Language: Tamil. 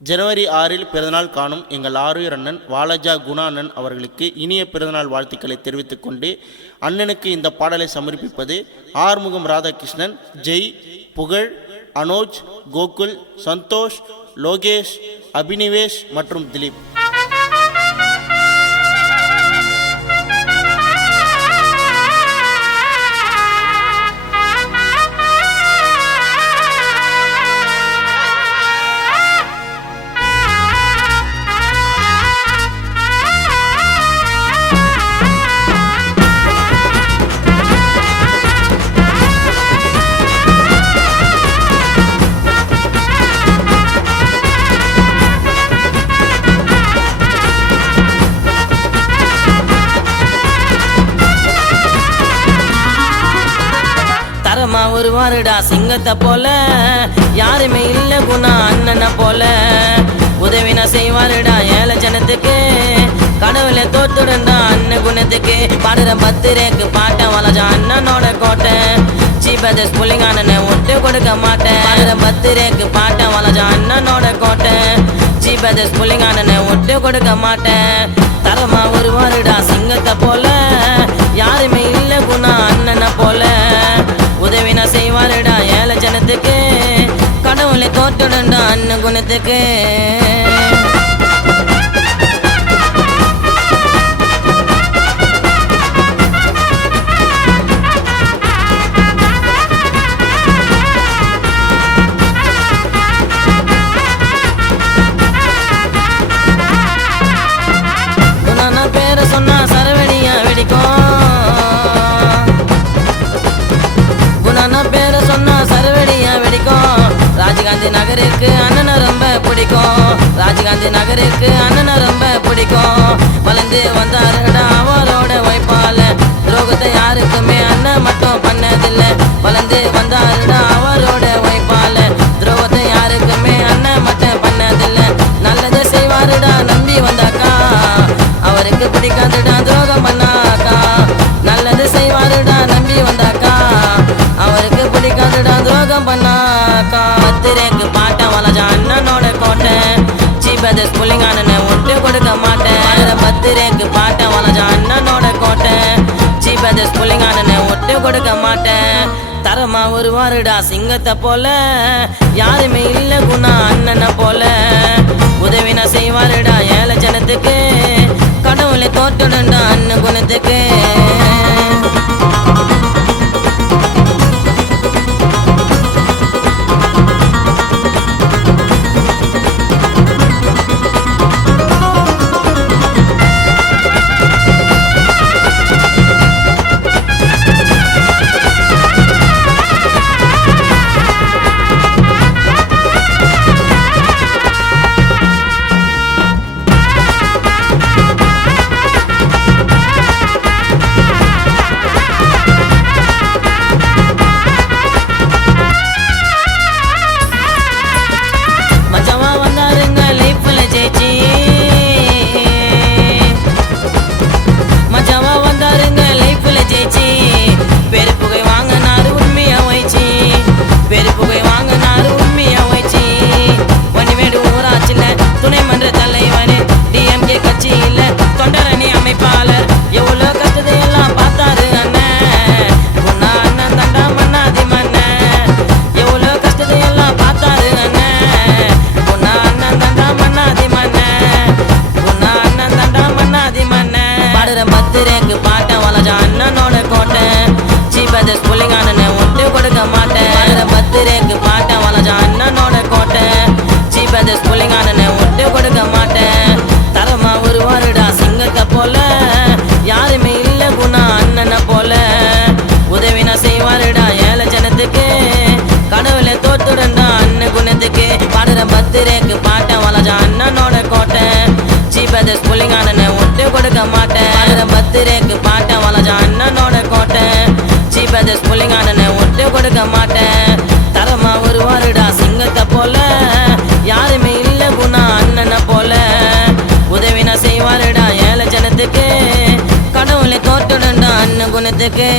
ஜனவரி 6 பிறந்தநாள் காணும் எங்கள் ஆரூர் அண்ணன் வாலஜா குணா அண்ணன் அவர்களுக்கு இனிய பிறந்தநாள் வாழ்த்துக்களை தெரிவித்துக் கொண்டு அண்ணனுக்கு இந்த பாடலை சமர்ப்பிப்பது ஆறுமுகம் ராதாகிருஷ்ணன், ஜெய், புகழ், அனோஜ், கோகுல், சந்தோஷ், லோகேஷ், அபினிவேஷ் மற்றும் திலீப். ஒரு வாருடா சிங்கத்தை போல யாருமே இல்ல குணா அண்ணனை போல உதவினா செய்வாருடா ஏழை ஜனத்துக்கு கடவுளை தோத்துடா அண்ணன் குணத்துக்கு பாடுற பத்திரேக்கு பாட்ட வளஜா அண்ணனோட கோட்டை சீபதஸ் புள்ளிங்க அண்ணனை விட்டு கொடுக்க மாட்டேன் பாடுற பத்திரேக்கு பாட்ட வளஜா அண்ணனோட கோட்டை சீபதஸ் புள்ளிங்க அண்ணனை விட்டு கொடுக்க மாட்டேன் தரமா ஒரு வாருடா சிங்கத்தை போல யாருமே இல்ல குணா அண்ணனை போல உதவினா செய்வாருடா ஏழை ஜனத்துக்கு கடவுளை தோத்துடா அண்ணன் குணத்துக்கு. குணானா பேரை சொன்னா சரவெடியா வெடிக்கும், பேரை சொன்னா சரவெடியா வெடிக்கும். ராஜீவ்காந்தி நகருக்கு அண்ணனை ரொம்ப பிடிக்கும், ராஜீவ்காந்தி நகருக்கு அண்ணனை ரொம்ப பிடிக்கும். வளர்ந்து வந்தாருடா அவரோட வைப்பால துரோகத்தை யாருக்குமே அண்ணன் மட்டும் பண்ணதில்லை. வளர்ந்து வந்தாருடா அவரோட வைப்பால துரோகத்தை யாருக்குமே அண்ணன் மட்டும் பண்ணதில்லை. நல்லதை செய்வாருடா நம்பி வந்தாக்கா அவருக்கு பிடிக்காதுடா துரோகம் பண்ணாக்கா. நல்லது செய்வாருடா நம்பி வந்தாக்கா அவருக்கு பிடிக்காதுடா துரோகம் பண்ணாக்கா. பத்திரேக்கு பாட்ட வளஜா அண்ணனோட கோட்டை சீபதஸ் புள்ளிங்க அண்ணனை விட்டு கொடுக்க மாட்டேன். பத்திரேக்கு பாட்ட வளஜா அண்ணனோட கோட்டை சீபதஸ் புள்ளிங்க அண்ணனை விட்டு கொடுக்க மாட்டேன். தரமா ஒரு வாருடா சிங்கத்தை போல யாருமே இல்ல குணா அண்ணனை போல உதவினா செய்வாருடா ஏழை ஜனத்துக்கு கடவுளை தோத்துடா அண்ணன் குணத்துக்கு. பத்திரேக்கு பாட்ட வளஜா அண்ணனோட கோட்டை சீபதஸ் புள்ளிங்க அண்ணனை விட்டு கொடுக்க மாட்டேன். பத்திரேக்கு பாட்ட வளஜா அண்ணனோட கோட்டை சீபதஸ் புள்ளிங்க அண்ணனை விட்டு கொடுக்க மாட்டேன். தரமா ஒரு வாருடா சிங்கத்தை போல யாருமே இல்ல குணா அண்ணனை போல உதவினா செய்வாருடா ஏழை ஜனத்துக்கு கடவுளை தோத்துடா அண்ணன் குணத்துக்கு பாடுற பத்திரேக்கு பாட்ட வளஜா அண்ணனோட கோட்டை சீபதஸ் புள்ளிங்க அண்ணனை விட்டு கொடுக்க மாட்டேன். பத்திரேக்கு பாட்ட வளஜா அண்ணனோட கோட்டை சீபதஸ் புள்ளிங்க அண்ணனை விட்டு கொடுக்க மாட்டேன். தரமா ஒரு வாருடா சிங்கத்தை போல யாருமே இல்ல குணா அண்ணனை போல உதவினா செய்வாருடா ஏழை ஜனத்துக்கு கடவுளை தோத்துடா அண்ணன் குணத்துக்கு.